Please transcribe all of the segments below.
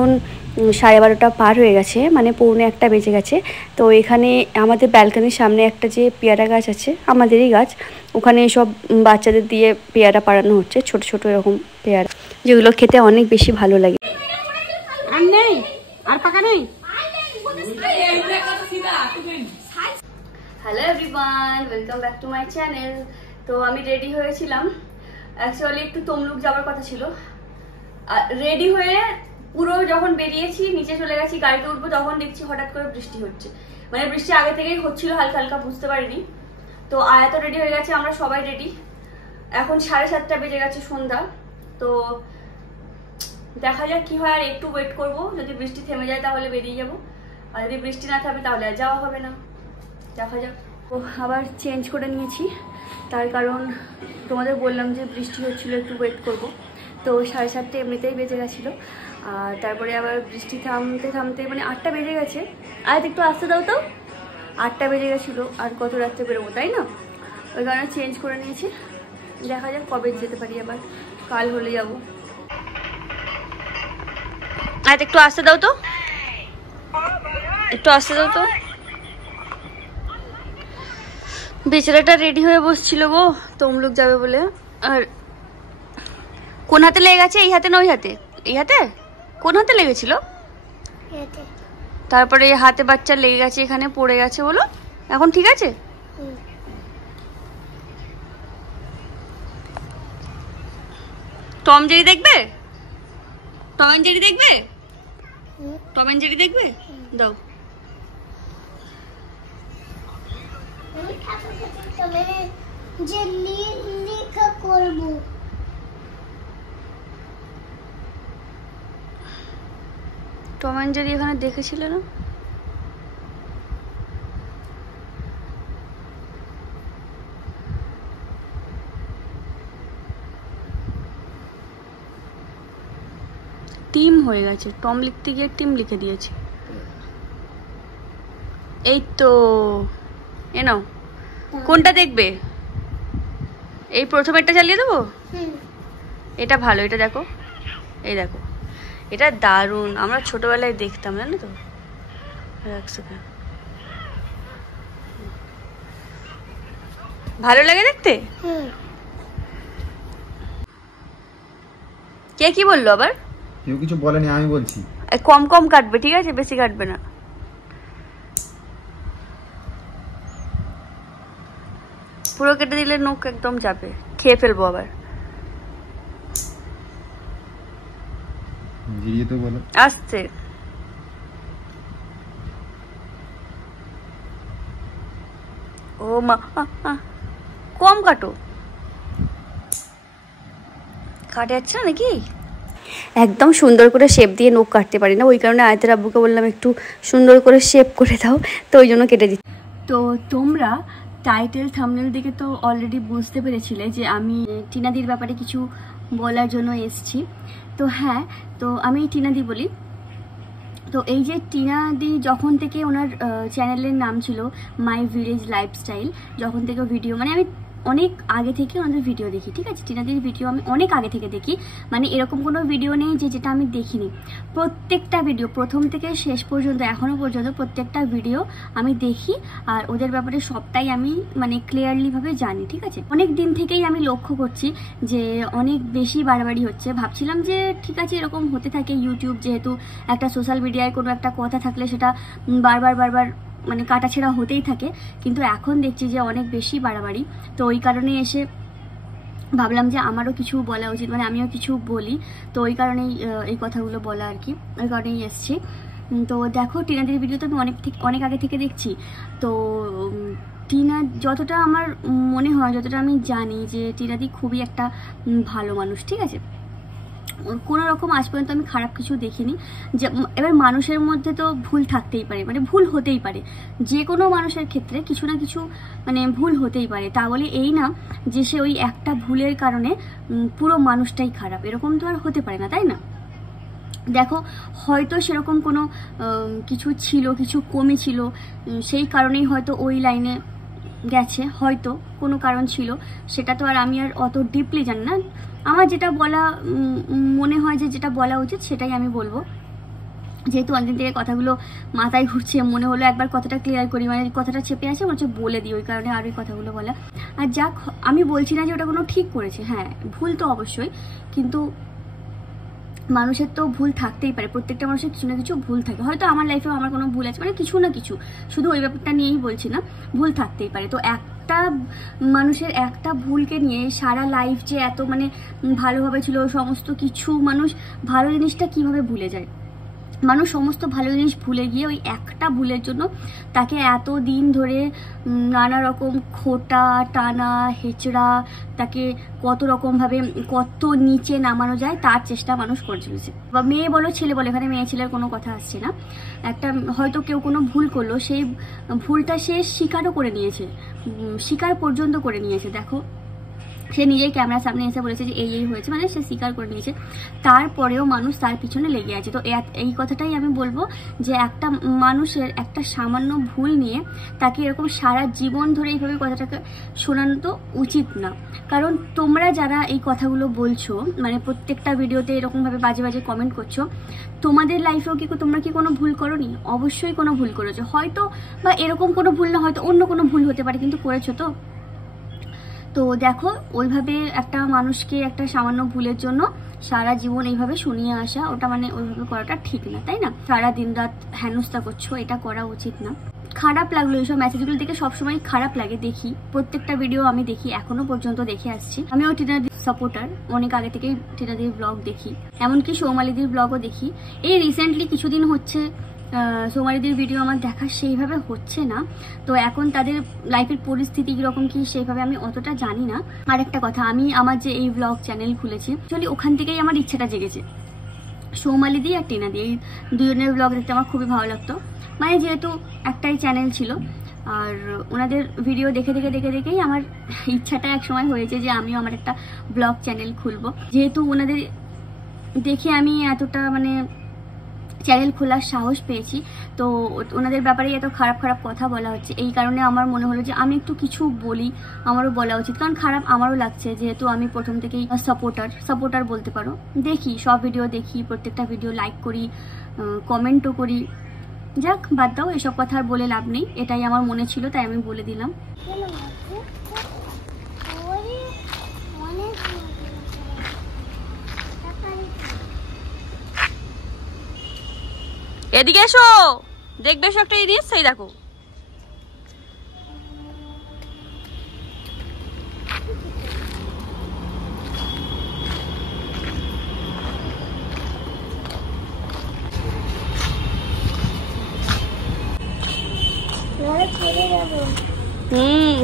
এখন 12:30 পার হয়ে গেছে, মানে 1:45 বেজে গেছে। তো এখানে আমাদের ব্যালকনির সামনে একটা যে পেয়ারা গাছ আছে, আমাদেরই গাছ, ওখানে সব বাচ্চাদের দিয়ে পেয়ারা পাড়ানো হচ্ছে, ছোট ছোট এরকম পেয়ারা, যেগুলো খেতে অনেক বেশি ভালো লাগে। আর নেই, আর পাকা নেই। Hello everyone, welcome back to my channel. তো আমি রেডি হয়েছিলাম, অ্যাকচুয়ালি একটু তমলুক যাওয়ার কথা ছিল। রেডি হয়ে পুরো যখন বেরিয়েছি, নিচে চলে গেছি, গাড়িতে উঠবো, তখন দেখছি হঠাৎ করে বৃষ্টি হচ্ছে। মানে বৃষ্টি আগে থেকেই হচ্ছিল, হালকা হালকা, বুঝতে পারিনি। তো আয়া তো রেডি হয়ে গেছে, আমরা সবাই রেডি। এখন 7:30 বেজে গেছে, সন্ধ্যা। তো দেখা যাক কি হয়, আর একটু ওয়েট করব। যদি বৃষ্টি থেমে যায় তাহলে বেরিয়ে যাব, আর যদি বৃষ্টি না থামে তাহলে আর যাওয়া হবে না। দেখা যাক। তো আবার চেঞ্জ করে নিয়েছি, তার কারণ তোমাদের বললাম যে বৃষ্টি হচ্ছিল, একটু ওয়েট করব। তো 7:30 এমনিতেই বেজে গেছিলো, আর তারপরে আবার বৃষ্টি থামতে থামতে মানে 8টা বেজে গেছে। আর একটু আসতে দাও তো, 8টা বেজে গেছিলো, আর কত রাত্রে বেরোবো, তাই না? ওই কারণে চেঞ্জ করে নিয়েছি। দেখা যাক কবে যেতে পারি, আবার কাল হলে যাবো। আর একটু আসতে দাও তো, একটু আসতে দাও তো। বেচারাটা রেডি হয়ে বসছিল গো, তমলুক যাবে বলে। আর কোন হাতে লেগে গেছে? এই হাতে না ওই হাতে? এই হাতে? কোন হাতে লেগেছিল? তারপরে এই হাতে বাচ্চা লেগে গেছে, এখানে পড়ে গেছে, বলো। এখন ঠিক আছে? টম জেরি দেখবে? টম এন্ড জেরি দেখবে? টম এন্ড জেরি দেখবে? দাও। টম এন্ড জেরি এখানে দেখেছিলে না? টিম হয়ে গেছে, টম লিখতে গিয়ে টিম লিখে দিয়েছে। এই তো, এ নাও। কোনটা দেখবে? এই প্রথমেরটা চালিয়ে দেবো? এটা ভালো, এটা দেখো, এই দেখো, এটা দারুণ। আমরা ছোটবেলায় দেখতাম, জানো তো। ভালো লাগে দেখতে। কে কি বললো আবার? কেউ কিছু বলেনি, আমি বলছি। কম কম কাটবে, ঠিক আছে? বেশি কাটবে না। পুরো কেটে দিলে নখ একদম যাবে, খেয়ে ফেলবো আবার। তো বলো আস্তে। ও মা, কম কাটো। কাটে যাচ্ছে না নাকি? একদম সুন্দর করে শেপ দিয়ে নখ কাটতে পারি না, ওই কারণে আয়তের আব্বুকে বললাম একটু সুন্দর করে শেপ করে দাও, তো ওই জন্য কেটে দিচ্ছি। তো তোমরা টাইটেল থাম্বনেল দেখে তো অলরেডি বুঝতে পেরেছিলে যে আমি টিনাদির ব্যাপারে কিছু বলার জন্য এসেছি। তো হ্যাঁ, তো আমি টিনাদি বলি। তো এই যে টিনাদি যখন থেকে ওনার চ্যানেলের নাম ছিল মাই ভিলেজ লাইফস্টাইল, যখন থেকে ভিডিও, মানে আমি অনেক আগে থেকে ওনাদের ভিডিও দেখি, ঠিক আছে? টিনাদির ভিডিও আমি অনেক আগে থেকে দেখি, মানে এরকম কোনো ভিডিও নেই যে যেটা আমি দেখিনি। প্রত্যেকটা ভিডিও প্রথম থেকে শেষ পর্যন্ত, এখনও পর্যন্ত প্রত্যেকটা ভিডিও আমি দেখি, আর ওদের ব্যাপারে সবটাই আমি মানে ক্লিয়ারলিভাবে জানি, ঠিক আছে? অনেক দিন থেকেই আমি লক্ষ্য করছি যে অনেক বেশি বাড়াবাড়ি হচ্ছে। ভাবছিলাম যে ঠিক আছে, এরকম হতে থাকে, ইউটিউব যেহেতু একটা সোশ্যাল মিডিয়ায় কোনো একটা কথা থাকলে সেটা বারবার মানে কাটাছেড়া হতেই থাকে, কিন্তু এখন দেখছি যে অনেক বেশি বাড়াবাড়ি। তো ওই কারণে এসে ভাবলাম যে আমারও কিছু বলা উচিত, মানে আমিও কিছু বলি। তো ওই কারণেই এই কথাগুলো বলা আর কি, ওই কারণেই এসছি। তো দেখো, টিনাদের ভিডিও তো আমি অনেক আগে থেকে দেখছি। তো টিনা, যতটা আমার মনে হয়, যতটা আমি জানি, যে টিনাদি খুবই একটা ভালো মানুষ, ঠিক আছে? কোনো রকম আজ পর্যন্ত আমি খারাপ কিছু দেখিনি। যে এবার মানুষের মধ্যে তো ভুল থাকতেই পারে, মানে ভুল হতেই পারে, যে কোনো মানুষের ক্ষেত্রে কিছু না কিছু মানে ভুল হতেই পারে। তা বলে এই না যে সে ওই একটা ভুলের কারণে পুরো মানুষটাই খারাপ, এরকম তো আর হতে পারে না, তাই না? দেখো, হয়তো সেরকম কোনো কিছু ছিল, কিছু কমই ছিল, সেই কারণেই হয়তো ওই লাইনে গেছে, হয়তো কোনো কারণ ছিল, সেটা তো আর আমি আর অত ডিপলি জানি না। আমার যেটা বলা মনে হয় যে যেটা বলা উচিত সেটাই আমি বলবো। যেহেতু অনেকদিন থেকে কথাগুলো মাথায় ঘুরছে, মনে হলো একবার কথাটা ক্লিয়ার করি, মানে কথাটা চেপে আছে মনে হচ্ছে বলে দিই, ওই কারণে আর ওই কথাগুলো বলা। আর যাক, আমি বলছি না যে ওটা কোনো ঠিক করেছে, হ্যাঁ ভুল তো অবশ্যই, কিন্তু মানুষের তো ভুল থাকতেই পারে, প্রত্যেকটা মানুষের কিছু না কিছু ভুল থাকে। হয়তো আমার লাইফেও আমার কোনো ভুল আছে, মানে কিছু না কিছু, শুধু ওই ব্যাপারটা নিয়েই বলছি না, ভুল থাকতেই পারে। তো একটা মানুষের একটা ভুলকে নিয়ে সারা লাইফ যে এত মানে ভালোভাবে ছিল সমস্ত কিছু, মানুষ ভালো জিনিসটা কিভাবে ভুলে যায়। মানুষ সমস্ত ভালো জিনিস ভুলে গিয়ে ওই একটা ভুলের জন্য তাকে এত দিন ধরে নানা রকম খোটা টানা হেচড়া, তাকে কত রকমভাবে কত নিচে নামানো যায় তার চেষ্টা মানুষ করে চলেছে। বা মেয়ে বলো ছেলে বলো, এখানে মেয়ে ছেলের কোনো কথা আসছে না। একটা হয়তো কেউ কোনো ভুল করলো, সেই ভুলটা সে স্বীকারও করে নিয়েছে, স্বীকার পর্যন্ত করে নিয়েছে। দেখো, সে নিজেই ক্যামেরার সামনে এসে বলেছে যে এই হয়েছে, মানে সে স্বীকার করে নিয়েছে, তারপরেও মানুষ তার পিছনে লেগে আছে। তো এই কথাটাই আমি বলবো যে একটা মানুষের একটা সামান্য ভুল নিয়ে তাকে এরকম সারা জীবন ধরে এইভাবে কথাটাকে শোনানো তো উচিত না। কারণ তোমরা যারা এই কথাগুলো বলছো, মানে প্রত্যেকটা ভিডিওতে এরকমভাবে বাজে বাজে কমেন্ট করছো, তোমাদের লাইফেও কি তোমরা কি কোনো ভুল করোনি? অবশ্যই কোনো ভুল করেছো, হয়তো বা এরকম কোনো ভুল না, হয়তো অন্য কোনো ভুল হতে পারে, কিন্তু করেছো তো। তো দেখো, ওইভাবে একটা মানুষকে একটা সামান্য ভুলের জন্য সারা জীবন এইভাবে শুনিয়ে আসা, ওটা মানে ওইভাবে করাটা ঠিক না, তাই না? সারা দিন রাত হেনস্থা করছো, এটা করা উচিত না। খারাপ লাগলো এইসব মেসেজগুলো দেখে, সবসময় খারাপ লাগে। দেখি প্রত্যেকটা ভিডিও আমি দেখি, এখনো পর্যন্ত দেখে আসছি। আমিও টিনাদির সাপোর্টার, অনেক আগে থেকেই টিনাদির ব্লগ দেখি, এমনকি সৌমালিদির ব্লগও দেখি। এই রিসেন্টলি কিছুদিন হচ্ছে সৌমালিদির ভিডিও আমার দেখা সেইভাবে হচ্ছে না, তো এখন তাদের লাইফের পরিস্থিতি কীরকম কি সেইভাবে আমি অতটা জানি না। আর একটা কথা, আমি আমার যে এই ব্লগ চ্যানেল খুলেছি, অ্যাকচুয়ালি ওখান থেকেই আমার ইচ্ছাটা জেগেছে। সৌমালিদি আর টিনাদি এই দুজনের ব্লগ দেখতে আমার খুবই ভালো লাগতো, মানে যেহেতু একটাই চ্যানেল ছিল, আর ওনাদের ভিডিও দেখে দেখেই আমার ইচ্ছাটা এক সময় হয়েছে যে আমিও আমার একটা ব্লগ চ্যানেল খুলবো। যেহেতু ওনাদের দেখে আমি এতটা মানে চ্যানেল খোলার সাহস পেয়েছি, তো ওনাদের ব্যাপারে এত খারাপ খারাপ কথা বলা হচ্ছে, এই কারণে আমার মনে হলো যে আমি একটু কিছু বলি, আমারও বলা উচিত। কারণ খারাপ আমারও লাগছে, যেহেতু আমি প্রথম থেকেই সাপোর্টার বলতে পারো। দেখি সব ভিডিও দেখি, প্রত্যেকটা ভিডিও লাইক করি, কমেন্টও করি। যাক, বাদ দাও, এসব কথা আর বলে লাভ নেই, এটাই আমার মনে ছিল তাই আমি বলে দিলাম। এদিকে এসো, দেখবে এসো একটা জিনিস, সেই দেখো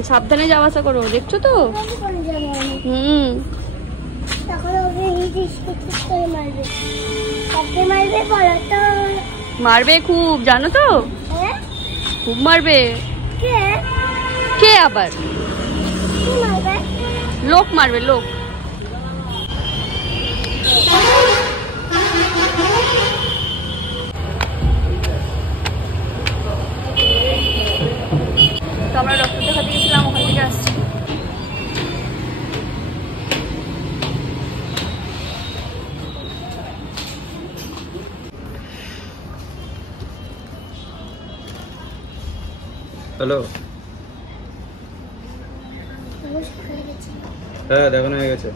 সাবধানে যাওয়া আসা করো, দেখছো তো। মারবে খুব, জানো তো, খুব মারবে। কে আবার? লোক মারবে, লোক। তো আমরা ডক্টর দেখাতে গেছিলাম, ওখান থেকে আসছি। হ্যালো, হ্যাঁ দেখানো হয়ে গেছে।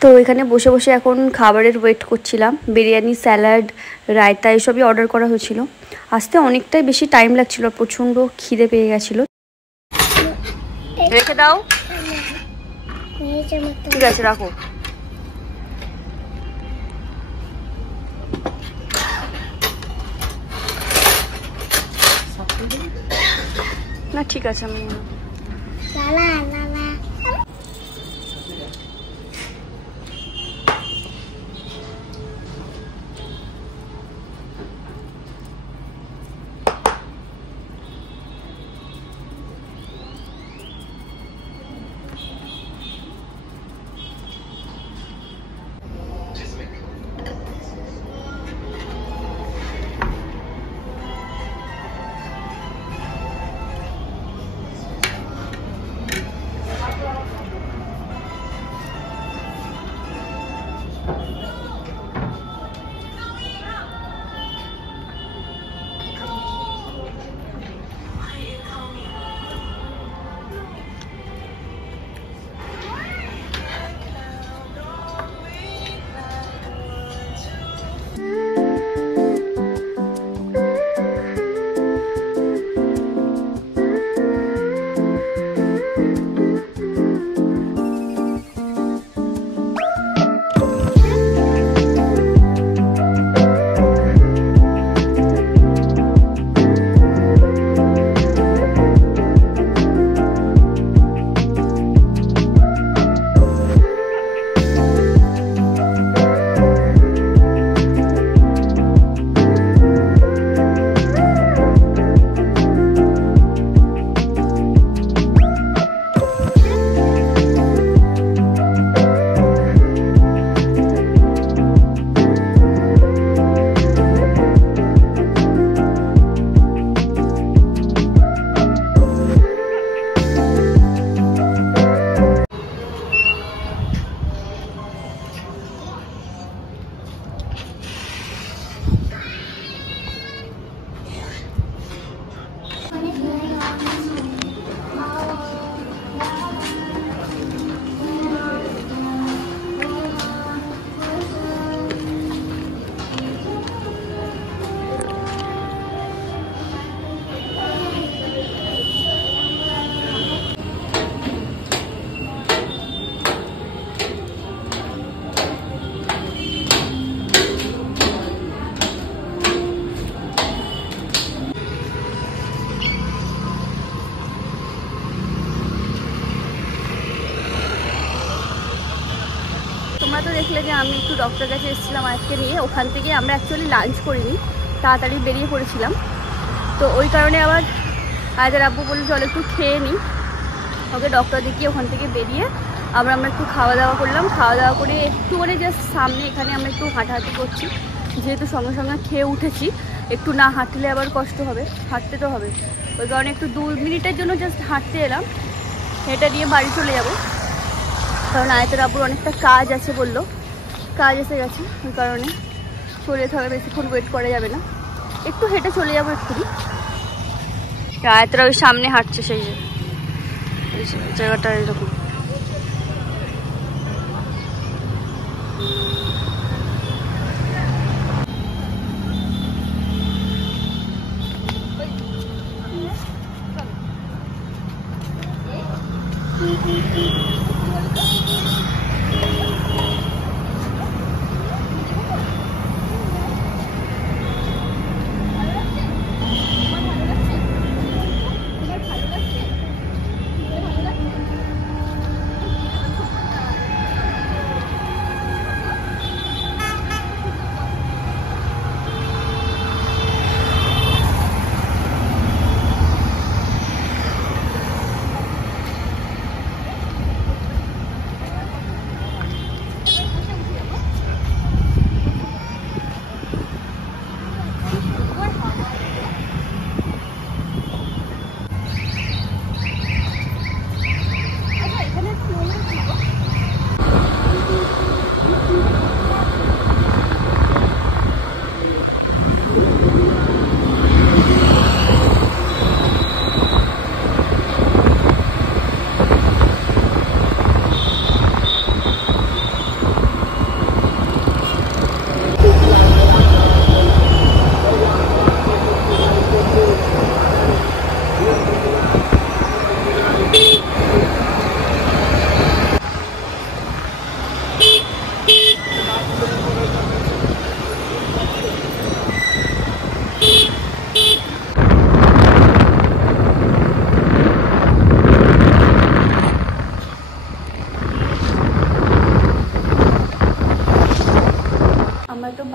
তো এখানে বসে বসে এখন খাবারের ওয়েট করছিলাম। বিরিয়ানি, স্যালাড, রায়তা এসবই অর্ডার করা হয়েছিল। আসতে অনেকটাই বেশি টাইম লাগছিল, প্রচণ্ড খিদে পেয়ে গেছিলো। রেখে দাও, ঠিক আছে রাখো। না ঠিক আছে, আমি দেখলে যে আমি একটু ডক্টরের কাছে এসেছিলাম আজকে নিয়ে, ওখান থেকে আমরা অ্যাকচুয়ালি লাঞ্চ করিনি, তাড়াতাড়ি বেরিয়ে পড়েছিলাম। তো ওই কারণে আবার আয়দার আব্বু বলল চল একটু খেয়ে নিই, ওকে ডক্টর দেখিয়ে ওখান থেকে বেরিয়ে আমরা একটু খাওয়া দাওয়া করলাম। খাওয়া দাওয়া করে একটু মানে জাস্ট সামনে এখানে আমরা একটু হাঁটাহাঁটি করছি, যেহেতু সঙ্গে সঙ্গে খেয়ে উঠেছি, একটু না হাঁটলে আবার কষ্ট হবে, হাঁটতে তো হবে। ওই কারণে একটু 2 মিনিটের জন্য জাস্ট হাঁটতে এলাম, হেঁটে নিয়ে বাড়ি চলে যাব, কারণ আয়তের আব্বুর অনেকটা কাজ আছে বললো, কাজ এসে গেছে, ওই কারণে চলে যেতে হবে, বেশিক্ষণ ওয়েট করা যাবে না, একটু হেঁটে চলে যাবো এক্ষুনি। আয়তরা ওই সামনে হাঁটছে, সেই জায়গাটা এরকম।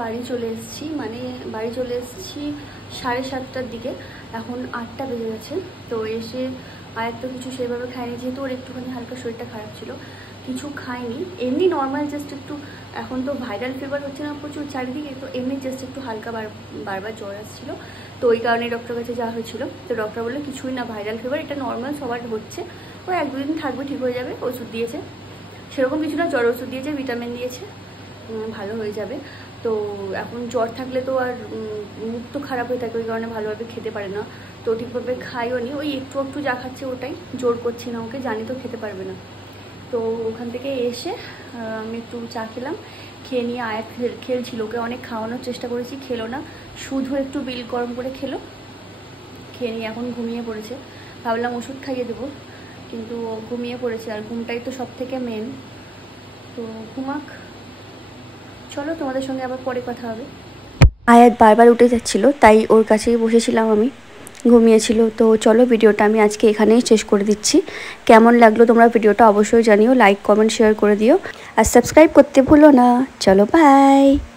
বাড়ি চলে এসেছি, মানে বাড়ি চলে এসেছি 7:30টার দিকে, এখন 8টা বেজে গেছে। তো এসে আর তো কিছু সেভাবে খাইনি, যেহেতু ওর একটুখানি হালকা শরীরটা খারাপ ছিল, কিছু খাইনি, এমনি নর্মাল জাস্ট একটু, এখন তো ভাইরাল ফিভার হচ্ছে না প্রচুর চারিদিকে, তো এমনি জাস্ট একটু হালকা বারবার জ্বর আসছিল, তো ওই কারণে ডক্টরের কাছে যাওয়া হয়েছিল। তো ডক্টর বললো কিছুই না, ভাইরাল ফিভার, এটা নর্মাল, সবার হচ্ছে, ওই 1-2 দিন থাকবে, ঠিক হয়ে যাবে, ওষুধ দিয়েছে, সেরকম কিছু না, জ্বর ওষুধ দিয়েছে, ভিটামিন দিয়েছে, ভালো হয়ে যাবে। তো এখন জ্বর থাকলে তো আর মুখ তো খারাপ হয়ে থাকে, ওই কারণে ভালোভাবে খেতে পারে না, তো ঠিকভাবে খাইও নি, ওই একটু যা খাচ্ছে ওটাই, জোর করছি না ওকে, জানি তো খেতে পারবে না। তো ওখান থেকে এসে আমি একটু চা খেলাম, খেয়ে নিয়ে আয়াত খেলছিল, ওকে অনেক খাওয়ানোর চেষ্টা করেছি, খেলো না, শুধু একটু বিল গরম করে খেলো, খেয়ে নিয়ে এখন ঘুমিয়ে পড়েছে। ভাবলাম ওষুধ খাইয়ে দেবো, কিন্তু ঘুমিয়ে পড়েছে, আর ঘুমটাই তো সব থেকে মেন, তো ঘুমাক। চলো তোমাদের সঙ্গে আবার পরে কথা হবে। আয়াত বারবার উঠে যাচ্ছিল, তাই ওর কাছেই বসেছিলাম আমি, ঘুমিয়েছিল। তো চলো ভিডিওটা আমি আজকে এখানেই শেষ করে দিচ্ছি। কেমন লাগলো তোমরা ভিডিওটা অবশ্যই জানিও, লাইক কমেন্ট শেয়ার করে দিও, আর সাবস্ক্রাইব করতে ভুলো না। চলো বাই।